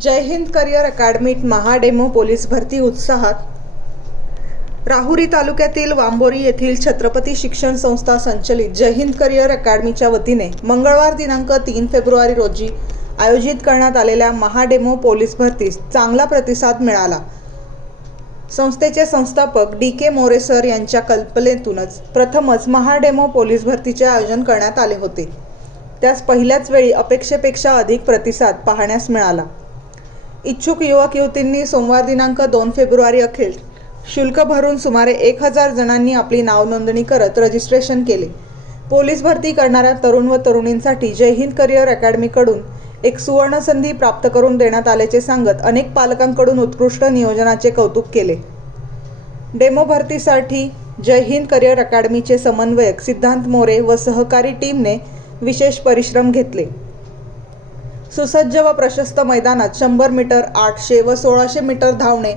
जय Hind career अकॅडमीत महाडेमो police भरती उत्साहात। राहुरी तालुक्यातील वांबोरी येथील छत्रपती शिक्षण संस्था संचलित जय हिंद करिअर अकॅडमीच्या वतीने मंगळवार दिनांक 3 फेब्रुवारी रोजी आयोजित करण्यात आलेल्या महाडेमो पोलीस भरतीस चांगला प्रतिसाद मिळाला। संस्थेचे संस्थापक DK मोरे सर यांच्या कल्पनेतूनच प्रथमच महाडेमो पोलीस भरतीचे आयोजन करण्यात आले होते। त्यास पहिल्याच वेळी अपेक्षेपेक्षा अधिक प्रतिसाद पाहण्यास मिळाला। इच्छुक युवक युवतींनी सोमवार दिनांक 2 फेब्रुवारी अखेर शुल्क भरून सुमारे 1000 जणांनी आपली नाव नोंदणी करत रजिस्ट्रेशन केले। पोलीस भरती करणाऱ्या तरुण व तरुणींसाठी जय हिंद करिअर अकॅडमीकडून एक सुवर्ण संधी प्राप्त करून देण्यात आल्याचे सांगत अनेक पालकांकडून उत्कृष्ट नियोजनाचे कौतुक केले। डेमो भरतीसाठी जय हिंद करिअर अकॅडमीचे समन्वयक सिद्धांत मोरे व सहकारी टीमने विशेष परिश्रम घेतले। सुसज्ज व प्रशस्त मैदानात 100 मीटर, 800 व 1600 मीटर धावणे,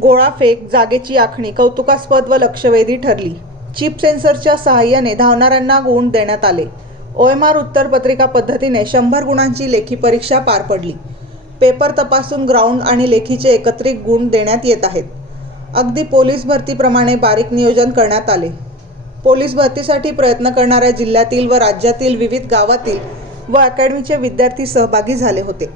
गोळाफेक, जागेची आखणी कौतुकास्पद व लक्षवेधी ठरली। चिप सेन्सरच्या सहाय्याने धावणाऱ्यांना गुण देण्यात आले। OMR उत्तरपत्रिका पद्धतीने 100 गुणांची लेखी परीक्षा पार पडली। पेपर तपासून ग्राउंड आणि लेखीचे एकत्रित गुण देण्यात येत आहेत। अगदी पोलीस भरतीप्रमाणे बारीक नियोजन करण्यात आले। पोलीस भरतीसाठी प्रयत्न करणाऱ्या जिल्ह्यातील व राज्यातील विविध गावातील व अकॅडमीचे विद्यार्थी सहभागी झाले होते।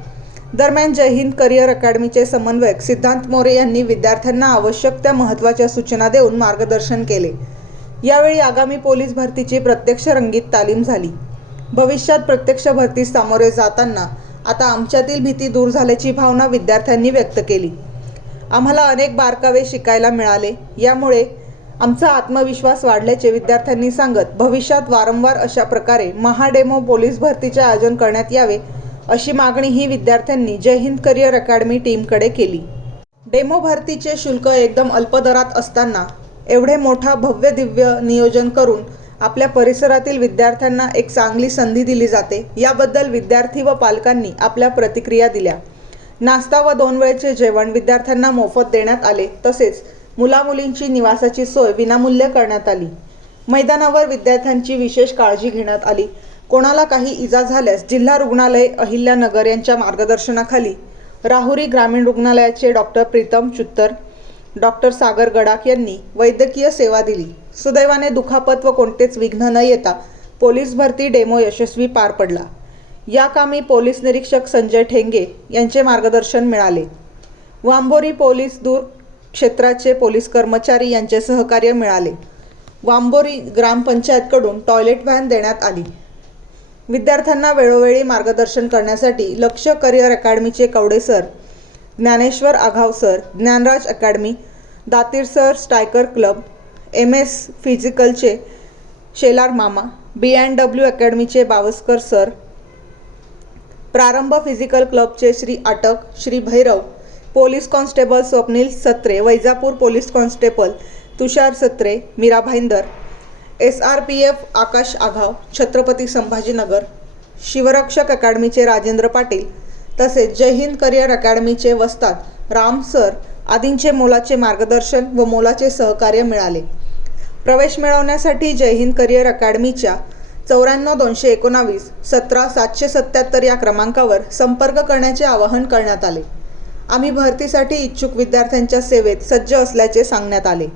दरम्यान जय हिंद करिअर अकॅडमीचे समन्वयक सिद्धांत मोरे यांनी विद्यार्थ्यांना आवश्यक त्या महत्त्वाच्या सूचना देऊन मार्गदर्शन केले। यावेळी आगामी पोलीस भरतीची प्रत्यक्ष रंगीत तालीम झाली। भविष्यात प्रत्यक्ष भरतीस सामोरे जाताना आता आमच्यातील भीती दूर झाल्याची भावना विद्यार्थ्यांनी व्यक्त केली। आम्हाला अनेक बारकावे शिकायला मिळाले, यामुळे आमचा आत्मविश्वास वाढल्याचे विद्यार्थ्यांनी सांगत भविष्यात वारंवार अशा प्रकारे महाडेमो पोलीस भरतीचे आयोजन करण्यात यावे अशी मागणीही विद्यार्थ्यांनी जय हिंद करिअर अकॅडमी टीमकडे केली। डेमो भरतीचे शुल्क एकदम अल्प दरात असताना एवढे मोठा भव्य दिव्य नियोजन करून आपल्या परिसरातील विद्यार्थ्यांना एक चांगली संधी दिली जाते, याबद्दल विद्यार्थी व पालकांनी आपल्या प्रतिक्रिया दिल्या। नाश्ता व 2 वेळचे जेवण विद्यार्थ्यांना मोफत देण्यात आले, तसेच मुलामुलींची निवासाची सोय विनामूल्य करण्यात आली। मैदानावर विद्यार्थ्यांची विशेष काळजी घेण्यात आली। कोणाला काही इजा झाल्यास जिल्हा रुग्णालय अहिल्यानगर यांच्या मार्गदर्शनाखाली राहुरी ग्रामीण रुग्णालयाचे डॉक्टर प्रीतम चुत्तर, डॉक्टर सागर गडाख यांनी वैद्यकीय सेवा दिली। सुदैवाने दुखापत व कोणतेच विघ्न न येता पोलीस भरती डेमो यशस्वी पार पडला। या कामी पोलीस निरीक्षक संजय ठेंगे यांचे मार्गदर्शन मिळाले। वांबोरी पोलीस दूर क्षेत्राचे पोलीस कर्मचारी यांचे सहकार्य मिळाले। वांबोरी ग्रामपंचायतकडून टॉयलेट व्हॅन देण्यात आली। विद्यार्थ्यांना वेळोवेळी मार्गदर्शन करण्यासाठी लक्ष करिअर अकॅडमीचे Kawade sir, Dnyaneshwar Aghav sir, Dnyanraj academy, Datir sir striker club, MS फिजिकलचे शेलार मामा, B&W अकॅडमीचे बावस्कर सर, प्रारंभ फिजिकल क्लबचे Shri Atak, Shri Bhairav, police constable Swapnil Satre, Vaijapur police constable तुषार सत्रे, मीरा भाईंदर, SRPF आकाश आघाव, छत्रपती संभाजीनगर, शिवरक्षक अकॅडमीचे राजेंद्र पाटील, तसेच जय हिंद करिअर अकॅडमीचे वस्ताद राम सर आदींचे मोलाचे मार्गदर्शन व मोलाचे सहकार्य मिळाले। प्रवेश मिळवण्यासाठी जय हिंद करिअर अकॅडमीच्या 94 219 17 777 या क्रमांकावर संपर्क करण्याचे आवाहन करण्यात आले। आम्ही भरतीसाठी इच्छुक विद्यार्थ्यांच्या सेवेत सज्ज असल्याचे सांगण्यात आले।